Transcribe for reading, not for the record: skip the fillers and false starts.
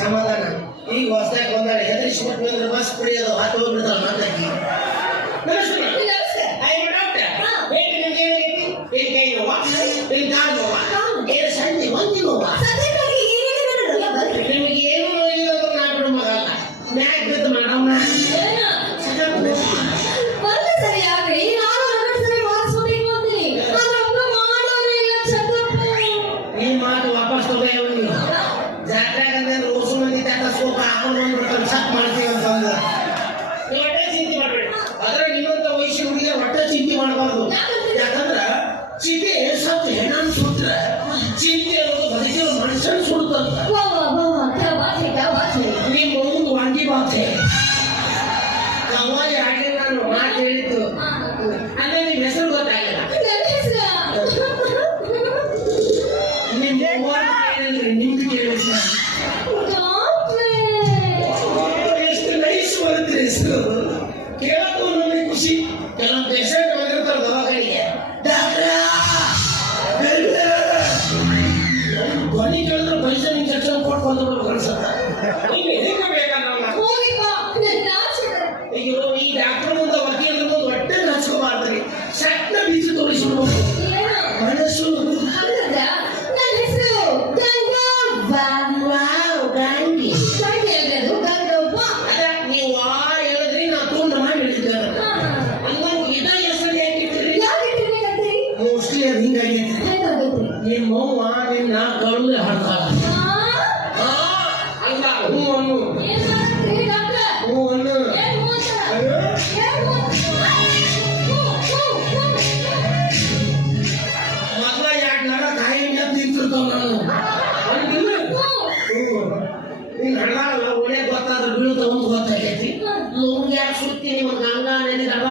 ಸಮಾಧಾನ. ಈಗ ಹೊಸದಾಗಿ ಬಂದಾಳೆ ಹೆದರಿಸಿಬಿಟ್ಟು ಅಂದ್ರೆ ಬಸ್ ಕುಡಿಯೋದು ಹಾಕಿ ಹೋಗ್ಬಿಡ್ತಾಳೆ ಮಾತಾಡಿ. ನಮಸ್ಕಾರ. I am doctor. ವೇಟ್ ನಿಮಗೆ ಏನ್ ಕೈ ನೋವಾ ಏನ್ ಕಾಲು ನೋವಾ ಏನ್ ಸಂಧಿ ಒಂದಿ ನೋವಾ ನಿಮಗೆ ಏನು ನೋಯಿಲ್ಲ ನಾಲ್ಕು ಮಗಲ್ಲ ಮ್ಯಾಕ್ ಬಿದ್ದು ಮಾಡಮ್ಮ ಈ ಮಾತು ವಾಪಸ್ ತಗೋಯವನಿ ಜಾತ್ರೆಗಂದ್ರೆ ರೋಸು ಮಂದಿ ತಾತ ಸೋಪ ಹಾಕೊಂಡು ಬಂದ್ಬಿಡ್ತಾರೆ ಚೆಕ್ ಮಾಡ್ತೀವಿ ಅಂತಂದ್ರೆ ಹೊಟ್ಟೆ ಚಿಂತೆ ಮಾಡ್ಬೇಡಿ. ಆದ್ರೆ ನಿಮ್ಮಂತ ವಯಸ್ಸಿನ ಹುಡುಗಿ ಹೊಟ್ಟೆ ಚಿಂತೆ ಮಾಡಬಾರ್ದು. ಯಾಕಂದ್ರ ಚಿಂತೆ ಸತ್ತು ಹೆಣ್ಣನ್ನು ಸುಟ್ರ ಚಿಂತೆ ಅನ್ನೋದು ಬದುಕಿರೋ ಮನುಷ್ಯನ ಸುಡುತ್ತಂತ. ನಿಮ್ಮ ಒಂದು ವಾಂಗಿ ಬಾತೆ ಕವಾಯಿ ಆಗಿ ನಾನು ಮಾತು ಹೇಳಿದ್ದು ಅಂದ್ರೆ ನಿಮ್ಮ ಹೆಸರು ಗೊತ್ತಾಗಿಲ್ಲ. ನಿಮ್ಗೆ ಕೇಳಿಸ್ ಎಷ್ಟು ನೈಸ್ ಬರುತ್ತೆ ಹೆಸರು ಕೇಳಕ್ಕೂ ನಮಗೆ ಖುಷಿ. ಕೆಲವು ಪೇಷಂಟ್ ಬಂದಿರ್ತಾರೆ ದವಾಖಾನಿಗೆ ಧ್ವನಿ ಕೇಳಿದ್ರೆ ಪೈಸೆ ಇಂಜೆಕ್ಷನ್ ಕೊಟ್ಟು ಬಂದ್ಬಿಟ್ಟು ಕಳ್ಸತ್ತ. ಈಗ ಈ ಡಾಕ್ಟರ್ ಮುಂದೆ ವಕೀಲರ ಮುಂದೆ ಹೊಟ್ಟೆ ಹಚ್ಕೋಬಾರ್ದ್ರಿ ಸಟ್ಟ ಬೀಜ ತೋರಿಸ್ಬಿಡ್ಬೇಕು ಮನಸ್ಸು. ನೀವು ಹೇಳಿದ್ರಿ ನಾ ತುಂಡು ಮಾಡಿ ಹೇಳಿದ್ದಾರೆ ಇದ ಹೆಸರು ಯಾಕಿಟ್ರಿ ಮೋಸ್ಟ್ಲಿ ಅದು ಹಿಂಗಾಗೈತಿ. ನಿಮ್ಮ ಅವ್ವ ನಿನ್ನ ಕಳ್ಳು ಹಾಡ್ತಾಳ ಹಂಗ ಹ್ಞೂ ಅನ್ನು